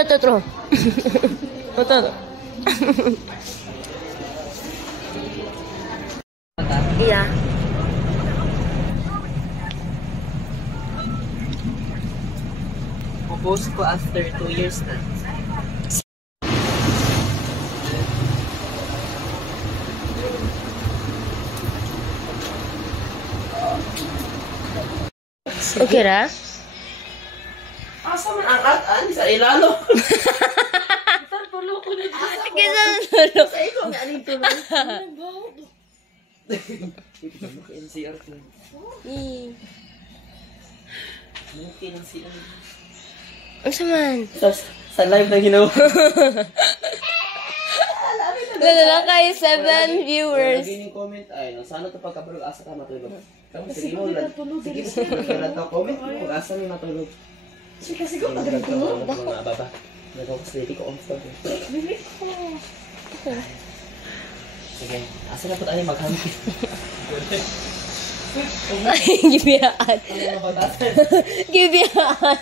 Ito. Ito. Iya. Post ko after 2 years na. Okay ra? Asa man ang at-an sa ilalo? Asa tulo ko ni. Kisa tulo. Sa ikaw nga aning tulo. NCR ko. Mungkin ang sila. Ang saman. Sa live na ginawa. Lalala kayo 7 viewers. Lagi yung comment ay, sana ito pagkabalog asa ka matulog. Kamu sige mo lang. Sige, kailan ito comment mo, asa mo matulog. Sige ko pag tulog. Mga baba. Nagkakaswerte ko on stop. Sige, asa na po tayo maghampi. Ay, gibiyaan. Gibiyaan.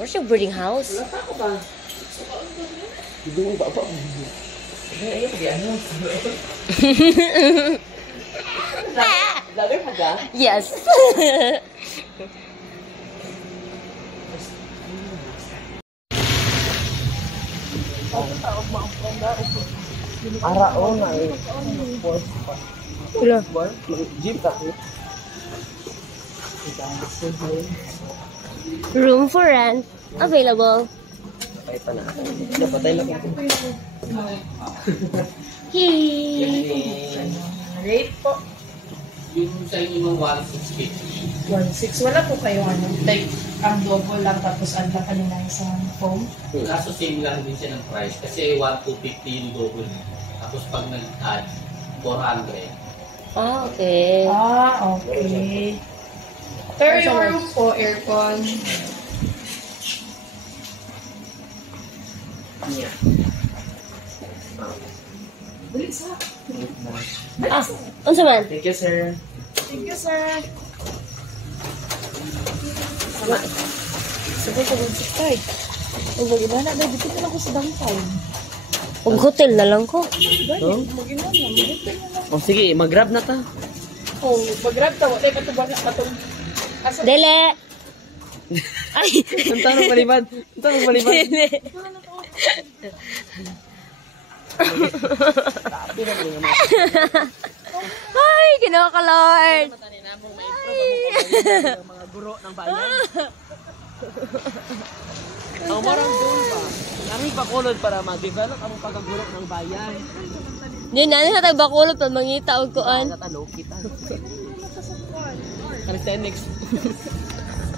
Where's your boarding house? Wala ko ba? Dito ba pa? Ay, ano? Vlogger pa ka? Yes. Arao na eh. Wala. Jeep ka. Room for rent available. Patay pa na. Napatay lang ako. Rate po. Yung sa inyo mga 1,650. 1.6. Wala po kayo ano. Like, ang double lang tapos ang laki nila sa foam. Kaso same lang din siya ng price. Kasi 1,250 yung double. Tapos pag nag-add, 400. Ah, okay. Ah, okay. Pero yung room po, aircon. Yeah. Bilis ha. Ah, ang saman. Thank you, sir. Thank you, sir. Sabi ko ng sikay. O, mag-iba na. Dito ka lang ko sa downtown. Mag-hotel na lang ko. Oh? Mag-iba na. Mag-hotel na lang. Oh, sige, mag-grab na ta. Oh, mag-grab ta. Wala katubag na katong. Asa? Dele! Ay! Ang tanong palibad. Ang tanong palibad. Dele! Ay, ginawa ka, Lord! Mga guro ng bayan. Ang marang goal ba? Naming pakulod para ma-develop ang pagkaguro ng bayan. Hindi, nanin sa tagbakulot pa mangita o kuan. Natalo kita. Calisthenics.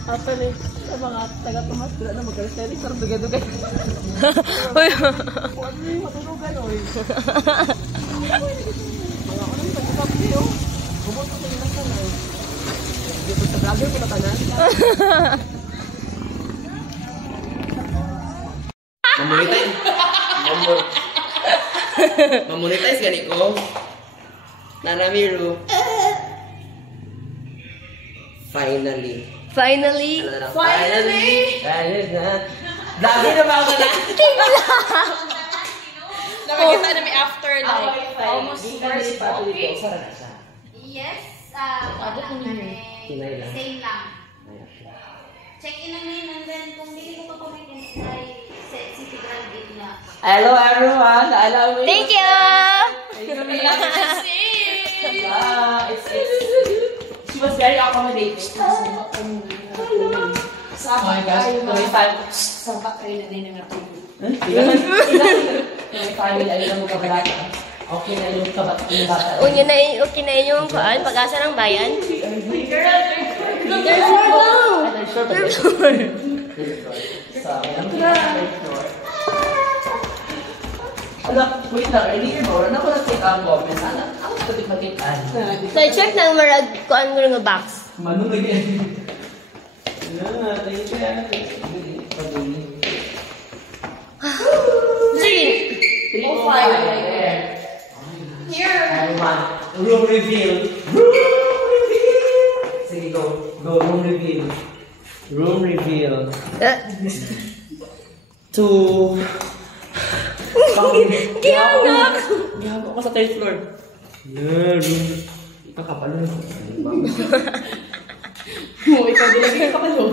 After eh, sa mga taga-tumas, wala na mag-calisthenics. Sarang dugay-dugay. Uy! Ano yung matunugan, oy? Mga ano yung pagkakapi, oh. Bumoto sa ilang sanay. Dito sa vlogger ko na tanan. Mamonetize. Mamonetize gani ko. Naramiro. Finally. Finally! Finally! Ayun na. Vlogger na ba ako na? Nakikita namin after like almost Hindi pa ito dito. Sara na siya. Yes, Abot ko ninyo. Kinay lang. same lang. Check in ang name and then kung hindi ko pa pumikin ay City Grand Gate na. Hello everyone! Alam mo Thank you! She was very accommodating. Sa kayo na din ang natulog. May family, alam mo kabalata. Okay na yung kabat yung bata. Unya na okay na yung kuan, pag-asa ng bayan. There's more! There's more! Anak, wait lang. Earlier mo, na ko na-take ang comment. Sana, ako patik-patikan. So, check lang marag kuan ko nga box. Manong again. Thank Sige! 305. Here. Room reveal. Room reveal. Sige, go. Go, room reveal. Room reveal. Two. Gihangak! Gihangak ko sa third floor. Room. Ikaw ka pala. Ikaw din lagi ka pala.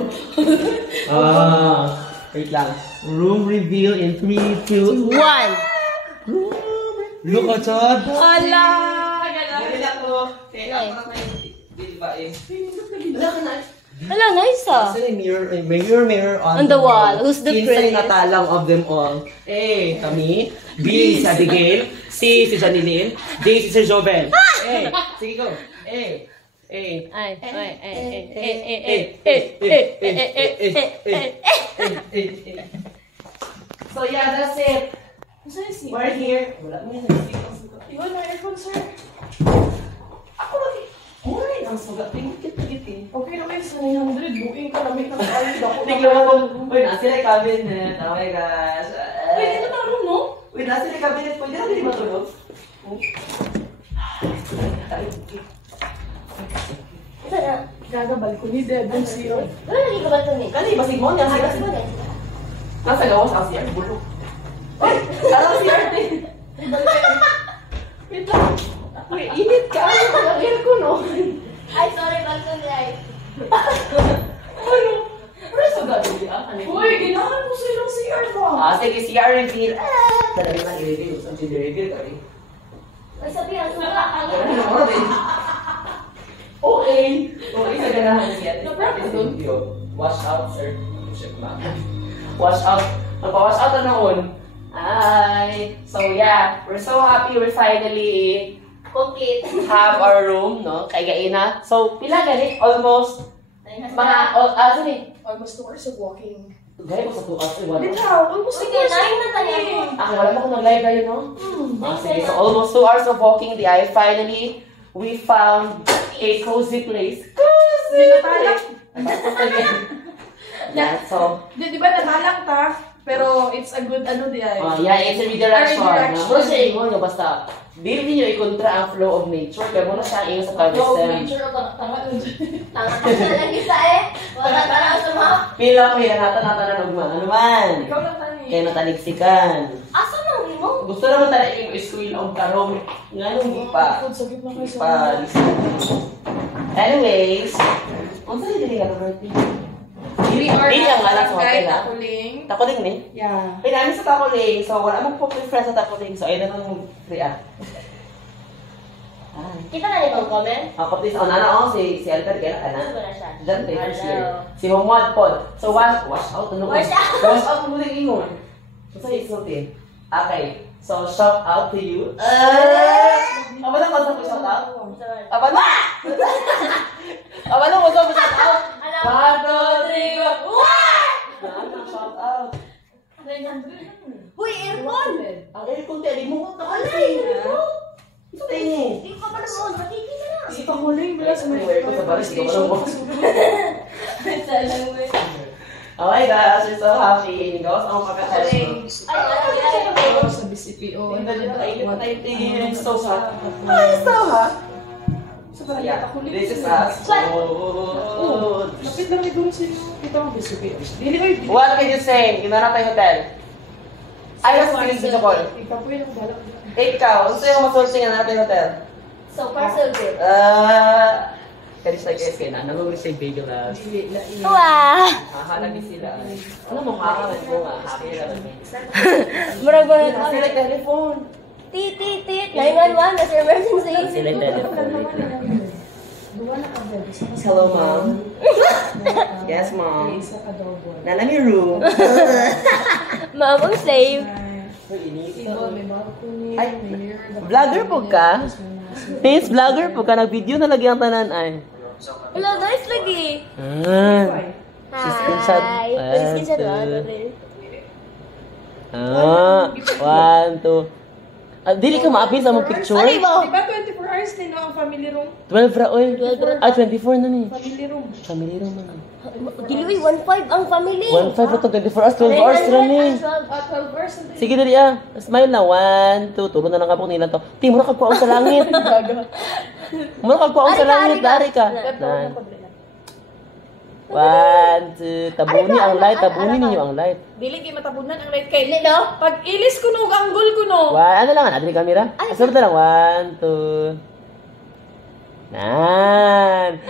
Wait lang. Room reveal in 3, 2, 1! Look at that! Hala! Ganun ako. Kaya ako na yung ba eh. Wala ka na. Hala, nice ah. Kasi mirror On the wall. Who's the Kinsay prettiest? katalang of them all. A, kami. B, si Abigail. C, si Janilyn. D, si Sir Jovel. A, sige go. A. Ay, So yeah, that's it. We're here. Wala mo yan. Iwan na aircon, sir. Ako lagi. Uy, ang sugat. Tingit eh. Okay na kayo sa 900. Buking ka namin ng ayod ako. Tingnan mo kung, uy, nasa na cabinet. Oh my gosh. Wait, ito na room, no? Uy, nasa na cabinet. Pwede na din matulog. ito na. Gaga, balcony, dead. Don't see you. Wala lagi ka ba ito ni? Kasi, basig mo niya. Nasa gawas ako siya. Bulok. Uy, alam si Arte. Wait lang. Uy, init ka. Ano ang aircon, no? Ay, sorry, balcony ay. Ano? Pero sugat din ah. Uy, ginahan mo silang CR ba? Sige, CR reveal. Talagang na i-reveal. Saan siya i-reveal ka rin? Ay, sabi ang suka. Ano mo rin? Okay. Okay, sa ganahan siya. Na-practice doon? Wash out, sir. Check na. Wash out. Nagpa-wash out na noon. Ay. So yeah, we're so happy we're finally Complete. have our room, no? Kay Gaina. So, pila gani? Almost. Mga, sorry. Almost 2 hours of walking. Gaya ko sa 2 hours. Wala. Bitaw, almost Uy, 2 hours. kinain na tayo. Wala mo kung nag-live kayo, no? Sige, so almost 2 hours of walking. Finally, we found a cozy place. Cozy! Natalak. Yeah, so, Di ba natalak ta? Pero it's a good ano di ay. yeah, it's a redirection. Redirection. Muna siya ingon nga basta, dili niyo ikontra ang flow of nature. Kaya muna siya ingon sa Flow of Carvestem. nature o tanga nun dyan. Tanga-tanga na lang isa eh. Wala ka lang sa mga. Pila ko yan, nata-nata na nagman. Ano man? Ikaw lang tani. Kaya natalagsikan. Asa nang mo? Gusto naman talaga yung school ang karong. Nga nung di pa. Food, sakit na kayo Di sa pa. Anyways, kung saan hindi ka birthday? We are Dili ang alam sa barangay hotel, ha? Takuling. Takuling ni? Yeah. Pinami sa Takuling. So, wala mong po-preference sa Takuling. So, ayun na nang react. Ay. Kita na nitong comment? Ako, please. O, nana, si Alper, kaya Ano na. ba na siya? Diyan, first year. Hello. Si Homeward Pod. So, wash out. Ano ko? Wash out. Wash out mo lang ingon. So, sa'yo isulti. Okay. So, shout out to you. Aba na, kung saan ko shout out? Aba na! Aba na, kung saan ko shout out? 1, 2, 3, go! Ano, shout out. Uy, aircon! Ang aircon, tali mo. Takalay! Ito tayo niya. Hindi ko pa naman. Matiki ka na. Si Takuling, bilas may Aircon sa baris, di ko alam mo. Salang mo. Oh my gosh, we're so happy. Gawas ang pagkakalas mo. Ay, sa BCPO. It's so hot. It's so hot. Sa barangay Yeah, Takuling. this is us. Oh, lapit lang ni Guru sa'yo. Ito ang BCPO. Dili ko yung What can you say? Kinara tayo hotel. Ay, mas pinis sa call. ikaw po yung balak. Ikaw, ano sa'yo masulting na natin hotel? So, parcel good. Kalis na guys kayo na. Nag-receive video na. Dili na iya. Wow! Hahanapin sila. Ano mo kakaman mo nga? Happy naman. Murag-murag Kasi like telephone. Tit, tit, tit. 911, that's your emergency. Kasi like telephone. Duwa na ka bebe. Hello, mom. Yes, mom. Isa ka daw boy. Nanami room. Mamang save. Ikaw, may balcony, Ay, may mirror. vlogger po ka? Please, vlogger po ka. Nag-video na lagi ang tanan ay. Wala, nice lagi. Screenshot. Hi. Screenshot ba? 1, 2. Dili ka ma-upload sa mong picture? Sorry mo. Di ba 24 hours din ang family room? 12 ra, oy. 24 na ni. Family room. Family room na. Giliwi, 1.5 ang family. 1.5 na to, 24 hours, 12 hours na ni. 12 hours ang Sige, dali ah. Smile na. 1, 2. Turo na lang kapag nila to. Ti, mura kagpuaw sa langit. Mura kagpuaw sa langit. Dari ka. 1, 2. Tabunin ang light. Tabunin ninyo ang light. Dili kay matabunan ang light kay. Dili daw. Pag ilis ko no, anggol ko no. Ano lang, natin yung camera. Asunod na lang. 1, 2. Nan.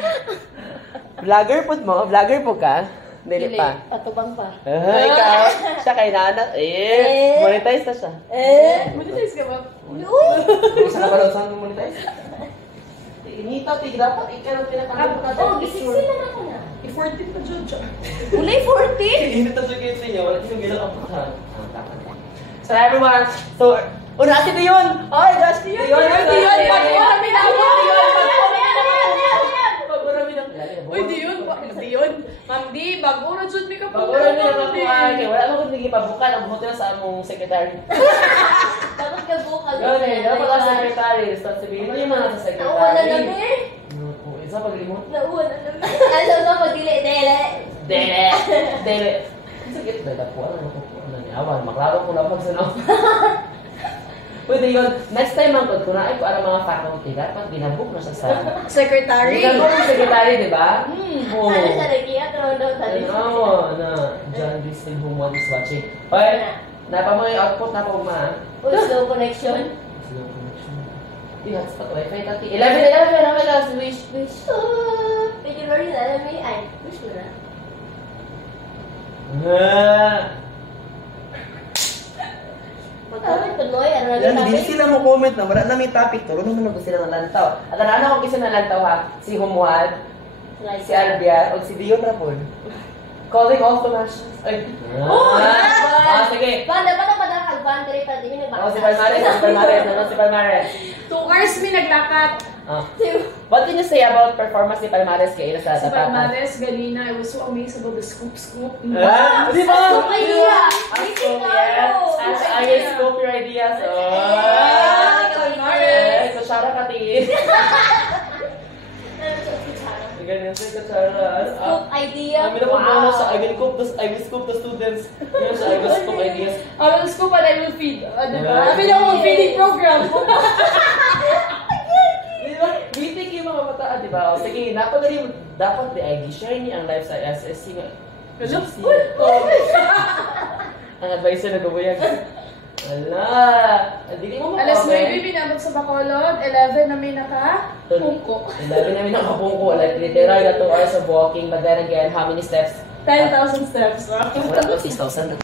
Vlogger po mo? Vlogger po ka? Dili pa. Patubang pa. Ikaw, siya kay Nana. Monetize na siya. Monetize ka ba? Gusto na ba daw saan monetize? Inita, dapat ikaw ang pinakakabot Oh, gisisi na ako na. I-14 pa dyan siya. Ulay 40? Hindi to sige sa inyo, wala siyang ginagawa pa. So everyone, so, una si Dion! Ay, gosh, Dion! Uy, Dion. Ma'am Di, bago na dyan may Bago kapunta. na nakuhaan, wala mo kung nagipabukan ang hotel sa among secretary. Dapat ka bukal. Yun eh, dapat ang secretary, responsibility yung mga sa secretary. Nauwan na namin. Isa pag-remote? Nauwan na namin. Ano na pag-dili? Dele. Dele. Sakit na dapuan, ano ko po, ano ni Awan, maklaro ko lang magsunod. Pwede yun, next time ang kung na ko ang mga faculty, dapat ginabook na siya sa... Secretary. Ginabook ng secretary, di ba? Oo. Ano sa regia? Tawag daw sa regia. Ano, John Disney whom one is watching. Okay, napamay output na po ma. Uy, slow connection. Slow connection. Di, hotspot, wifi, kaki. 11, last wish. Wish. Medyo lori na alam mo yun. Ay, wish ko na. Magkawin tuloy. Ano na Yan, sabi? hindi sila mo comment na wala na may topic. Turo naman ko sila ng lantaw. At ano ko kisa ng lantaw ha? Si Humuad, si Albia, o si Dion Rapon. Calling all to matches. Ay. Sige. Banda pa na padakal. Banda rin pa. Di mo Si Palmares. Si Palmares. 2 hours may naglakat. What can you say about performance ni Palmares kay Ila sa Si tapatan? Palmares, Galina, I was so amazed about the scoop. Di ba? Scoop idea! Scoop, yes. I will scoop your ideas. Palmares. So, Shara Kati. Ganyan sa Kacharas. Scoop idea. Kami na pagmana sa I will scoop the students. Yan sa I will scoop ideas. I will scoop and I will feed. Diba? Sabi niya mo, feeding program. Diba? Bitik yung mga bataan, diba? O, sige, dapat di share niya ang live sa SSC nga. Ang advisor na gabuyag. Wala. Hindi mo Alas 9, makakamay. binabot sa Bacolod. 11 na may naka-pungko. Labi namin nakapungko. Like, literal na 2 hours of walking. But then again, how many steps? 10,000 steps. Wala 6,000.